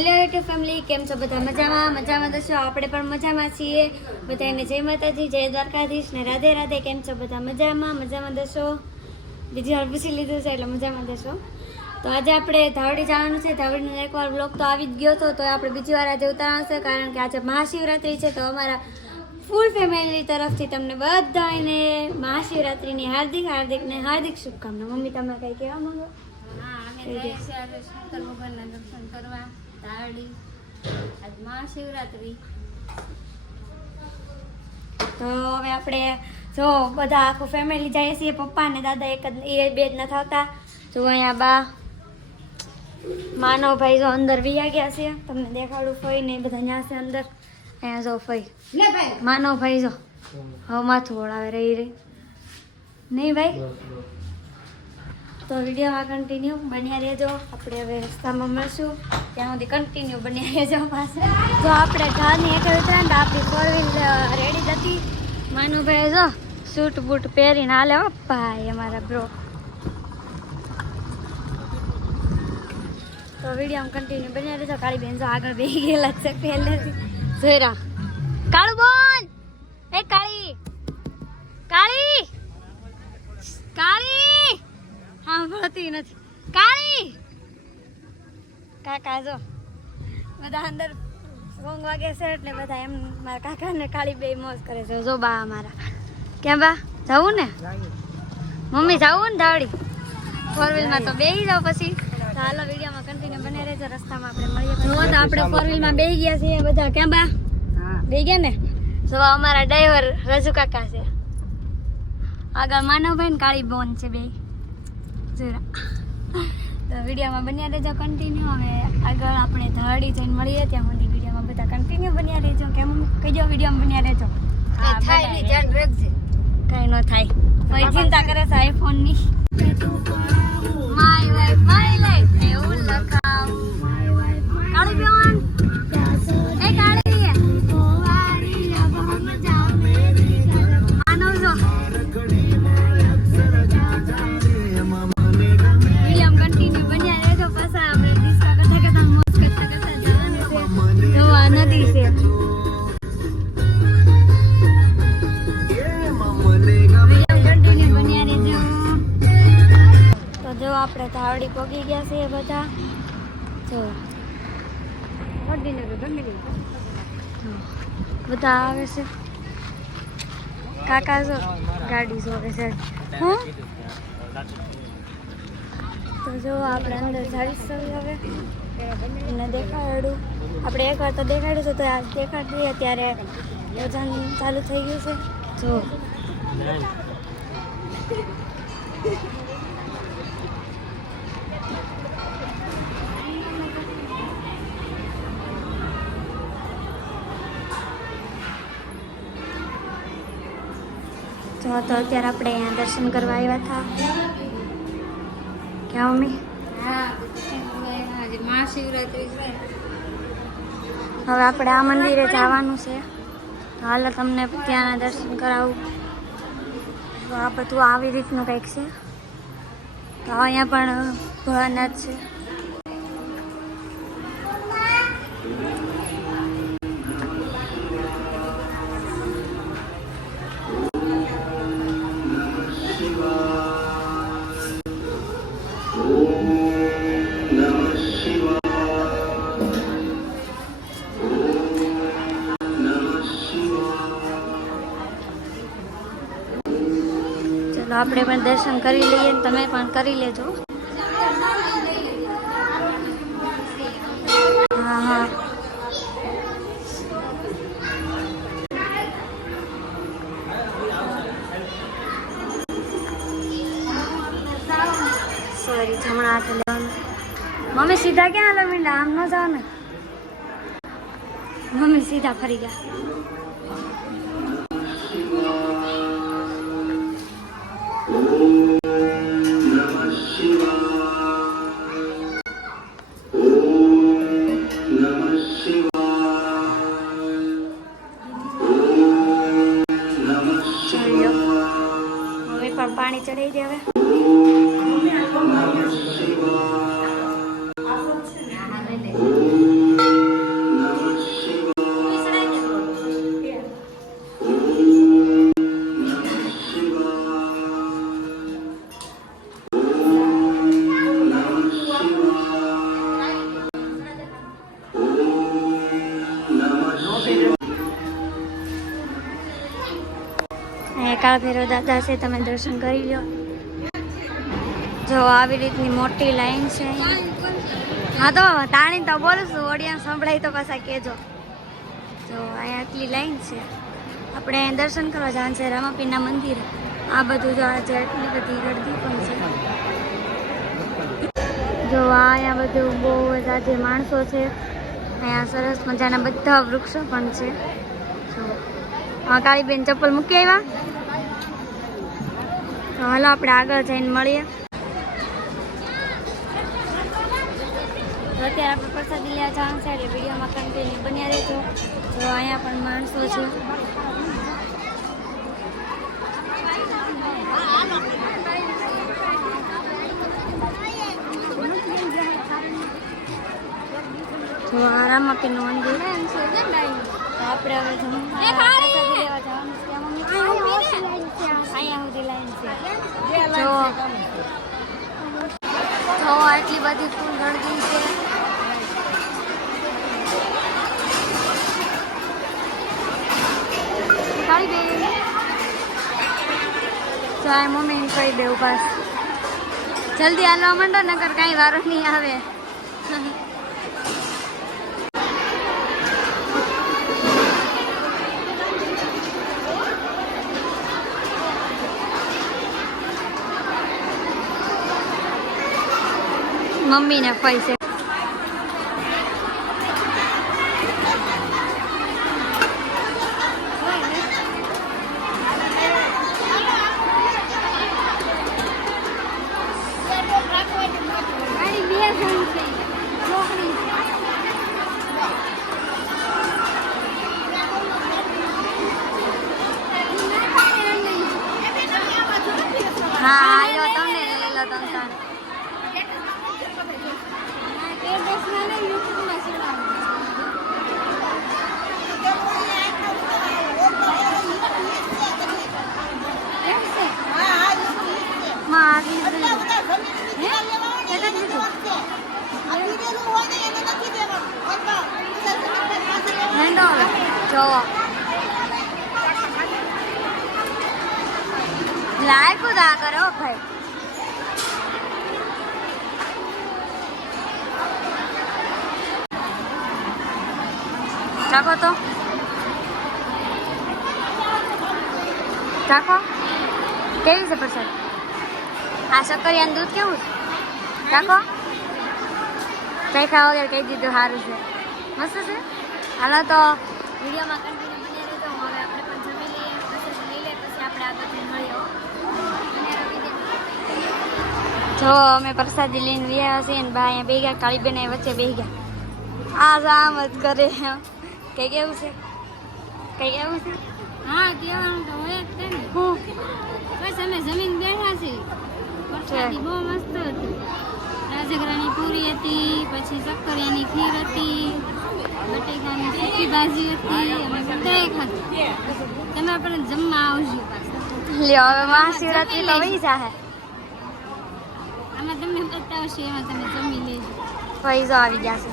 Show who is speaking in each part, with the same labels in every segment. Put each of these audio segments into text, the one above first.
Speaker 1: Hello family કેમ છો બધા? મજામાં? મજામાં દશો આપણે પણ મજામાં છીએ. બધાને જય માતાજી, જય દ્વારકાધીશ ને રાધે રાધે. કેમ છો બધા? મજામાં? મજામાં દશો? બીજી વાર પૂછી લીધું છે એટલે મજામાં દશો. તો આજે આપણે ધાવડી જવાનું છે. ધાવડીનો એકવાર બ્લોગ તો આવી જ ગયો હતો, તો આપણે બીજી વાર આજે ઉતારવાનું છે, કારણ કે આજે મહાશિવરાત્રિ છે. તો અમારા ફૂલ ફેમિલી તરફથી તમને બધાને મહાશિવરાત્રિની હાર્દિક હાર્દિક ને હાર્દિક શુભકામના. મમ્મી, તમે કંઈ કહેવા માંગો?
Speaker 2: હા દર્શન કરવા. તારડી આજ મહાશિવરાત્રી.
Speaker 1: તો હવે આપણે જો બધા આખું ફેમિલી જઈએ છીએ પપ્પા અને દાદા એક જ એ બે જ નથી આવતા. જો અહીંયા બા માનવભાઈ જો અંદર વિયા ગયા છે. તમને દેખાડું ફઈ ને બધા ત્યાં છે અંદર. અહીંયા જો ફઈ. માનવભાઈ જો હવે માથું ઓળાવે રહી રહી. નહીં ભાઈ? તો વિડીયોમાં કન્ટિન્યુ બન્યા રહેજો. આપણે હવે રસ્તામાં મળશું. ત્યાં સુધી કન્ટિન્યુ બન્યા રહેજો પાસે જો આપણે ઘરની એક ઉતરાય તો આપણી ફોર વ્હીલ રેડી હતી. માનુભાઈ જો સૂટ બૂટ પહેરીને હાલે, હો, ભાઈ, અમારા બ્રો તો વિડીયોમાં કન્ટિન્યુ બન્યા રહેજો. કાળી બેન જો આગળ બે ગયેલા છે પહેલેથી. જોઈરા કાળું બોલ! એ કાળી! કાળી! કાળી! સાંભળતી નથી. કાળી! કાકા જો બધા અંદર સોંગ વાગે છે એટલે બધા એમ મારા કાકા ને કાળી બે મોજ કરે છે. જો બા અમારા. કેમ બા? જવું ને? મમ્મી જવું ને ધાવડી? ફોર વ્હીલમાં તો બેસી જાવ પછી. હાલો વિડીયોમાં કન્ટિન્યુ બને રહેજો. રસ્તામાં આપણે મળીએ જો તો આપણે ફોર વ્હીલમાં બેસી ગયા છીએ બધા. કેમ બા? બે ગયા ને? જો અમારા ડ્રાઈવર રજુ કાકા છે. આગળ માનવભાઈ ને કાળી બોન છે બે. જરા તો વિડીયોમાં બન્યા રહેજો કન્ટિન્યુ હવે આગળ આપણે ધાડી જઈને મળીએ ત્યાં સુધી વિડીયોમાં બધા કન્ટિન્યુ બન્યા રહેજો. કેમ કહીજો વિડીયોમાં બન્યા રહેજો?
Speaker 2: થાય નહીં ધ્યાન રાખજે.
Speaker 1: કઈ ન થાય. ચિંતા કરે છે આઈફોનની? માય વાઈફ નદી છે. તો જો આપણે ધાવડી પોગી ગયા છે બધા. જો. બધા આવે છે. કાકા જો ગાડી જોવે છે. હું? તો જો આપણે અંદર જાડીશું હવે. એને દેખાડ્યું. આપણે એકવાર તો દેખાડ્યું છે, તો આ દેખાડીએ ત્યારે વજન ચાલુ થઈ ગયું છે. જો, તો અત્યારે આપણે અહીંયા દર્શન કરવા આવ્યા હતા. ક્યાં, મમ્મી?
Speaker 2: મહાશિવરાત્રિ છે.
Speaker 1: હવે આપણે આ મંદિરે જવાનું છે. હાલ તમને ત્યાંના દર્શન કરાવું. તો આ બધું આવી રીતનું કંઈક છે. તો અહીંયા પણ ભોળાનાથ છે. આપણે પણ દર્શન કરી લઈએ તમે પણ કરી લેજો. હા હા. સોરી જમણા હાથે મમ્મી સીધા ક્યાં હાલો મીંડા? આમ ન જાઓ ને. મમ્મી સીધા ફરી ગયા. પણ પાણી ચડાવી દે હવે.
Speaker 2: લઈ
Speaker 1: કાળ ભૈરવ દાદા છે, તમે દર્શન કરી લો. જો આવી રીતની મોટી લાઈન છે. હા તો, તાણી તો બોલું છું ઓડિયન્સ સંભળાય તો પાછા કહેજો. જો અહીંયા આટલી લાઈન છે. આપણે દર્શન કરવા જવાનું છે રામાપીના મંદિરે. આ બધું જો આજે એટલી બધી ગળદી પણ છે. જો, અહીંયા બધું બહુ જે માણસો છે. અહીંયા સરસ મજાના બધા વૃક્ષો પણ છે. જો કાળીબેન ચપ્પલ મૂકી આવ્યા. હાલો આપણે આગળ જઈને મળીએ. અત્યારે આપણે પ્રસાદી લેવા જવાનું છે એટલે વિડીયોમાં કન્ટિન્યુ બન્યા રહેજો. જો અહીંયા પણ માણસો છે. જો રામાપીરનું મંદિર. આપણે હવે જમવા લેવા જવાનું છે. જો આટલી બધી ફૂલ ગળદી છે. કાળી બેન મમ્મી કહી દેવું ઉપાસ જલ્દી હાલવા માંડો, નકર કાંઈ વારો નહીં આવે. મમ્મીને પૈસે હા આયો તમને લઈ લો તમ તારમાં આવી ગઈ હે એક જ લીધું હેંડો જો લાયકું ઉદા કરો ભાઈ. રાખો તો. રાખો. કેવી છે પ્રસાદ? આ શક્કરિયાનું દૂધ કેવું છે? રાખો. કઈ ખાવા વગર કહી દીધું સારું છે. મસ્ત છે? હાલો તો વિડીયોમાં કન્ટિન્યુ બની રહેજો. હવે આપણે પણ જમી લઈએ પછી લઈ લઈએ પછી આપણે આગળ મળીએ હો. બન્યા રહો વિડીયોમાં. જો અમે પ્રસાદી લઈને વ્યા છીએ ને બા અહીંયા બે ગયા કાળી બેન વચ્ચે બે ગયા આ જામ જ કરે કઈ કેવું છે? કઈ કેવું છે?
Speaker 2: હા કહેવાનું તો હોય જ તે ને.
Speaker 1: હું?
Speaker 2: બસ અમે જમીન બેઠા છીએ. વરસાદી બહુ મસ્ત હતી. રાજગરાની પૂરી હતી પછી શક્કરિયાની ખીર હતી બટેકાની સૂકી ભાજી હતી અમે બધાએ ખાધું. તમે પણ જમવા આવજો. પાછા
Speaker 1: લ્યો હવે મહાશિવરાત્રી તો વહી જાહે.
Speaker 2: આમાં તમે બતાવશો એમાં તમે જમી લેજો.
Speaker 1: આવી ગયા છે.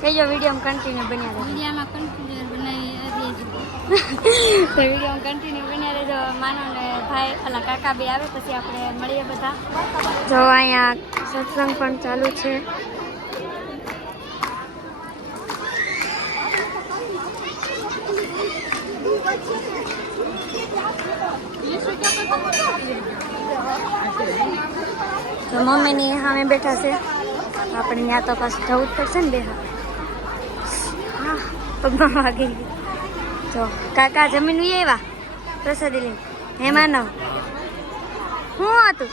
Speaker 1: કહેજો વીડિયો કન્ટિન્યુ બન્યા રહેજો.
Speaker 2: વિડીયોમાં કન્ફ્યુઝન બનાવી દેજો
Speaker 1: તો વીડિયો કન્ટિન્યુ બન્યા રહેજો. માનો ને ભાઈ ઓલા કાકા બે આવે પછી આપણે મળીએ બધા. જો અહીંયા સત્સંગ પણ ચાલુ છે. તો મમ્મીની સામે બેઠા છે. આપણે ત્યાં તો પાછું જવું જ પડશે ને બે હા પગમાં વાગી. જો કાકા જમીન વી આવ્યા પ્રસાદી લઈને. હે માનવ? શું હતું?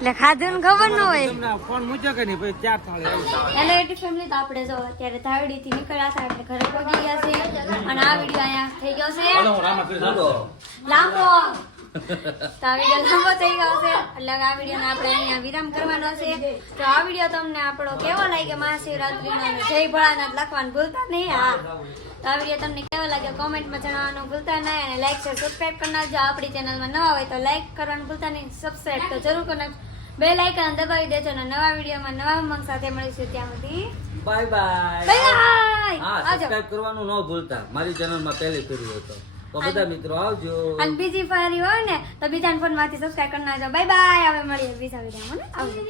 Speaker 1: એટલે ખાધું ને ખબર ન હોય.
Speaker 3: તમને ફોન મૂક્યો કે નહીં? પછી ચાર થાળે
Speaker 1: હેલો યુટ્યુબ ફેમિલી તો આપણે જો અત્યારે ધાવડીથી નીકળ્યા હતા એટલે ઘરે પહોંચી ગયા છે અને આ વીડિયો અહીંયા થઈ ગયો છે. લાંબો. તો આ વીડિયો લાંબો થઈ ગયો છે. એટલે આ વિડીયોને આપણે અહીંયા વિરામ કરવાનો છે. તો આ વીડિયો તમને આપણો કેવો લાગ્યો? મહાશિવરાત્રીનો જય ભોળાનાથ લખવાનું ભૂલતા નહીં? હા. તો આ વીડિયો તમને કેવો લાગ્યો? કોમેન્ટમાં જણાવવાનું ભૂલતા નહીં અને લાઈક શેર સબસ્ક્રાઈબ કરી નાખજો. આપણી ચેનલમાં નવા હોય તો લાઈક કરવાનું ભૂલતા નહીં. સબસ્ક્રાઈબ તો જરૂર કરી નાખજો. બે લાઇકન દબાવી દેજો અને નવા વિડીયોમાં નવા ઉમંગ સાથે મળીશું ત્યાં સુધી.
Speaker 4: બાય બાય
Speaker 1: બાય
Speaker 4: હા સબસ્ક્રાઇબ કરવાનું ન ભૂલતા. મારી ચેનલમાં પહેલી કર્યું હતો તો બધા મિત્રો આવજો.
Speaker 1: અને બીજી ફરી હોય ને, તો બીજા ફોનમાંથી સબસ્ક્રાઈબ કરી નાખજો. બાય બાય હવે મળીએ બીજા વિડીયોમાં આવજો.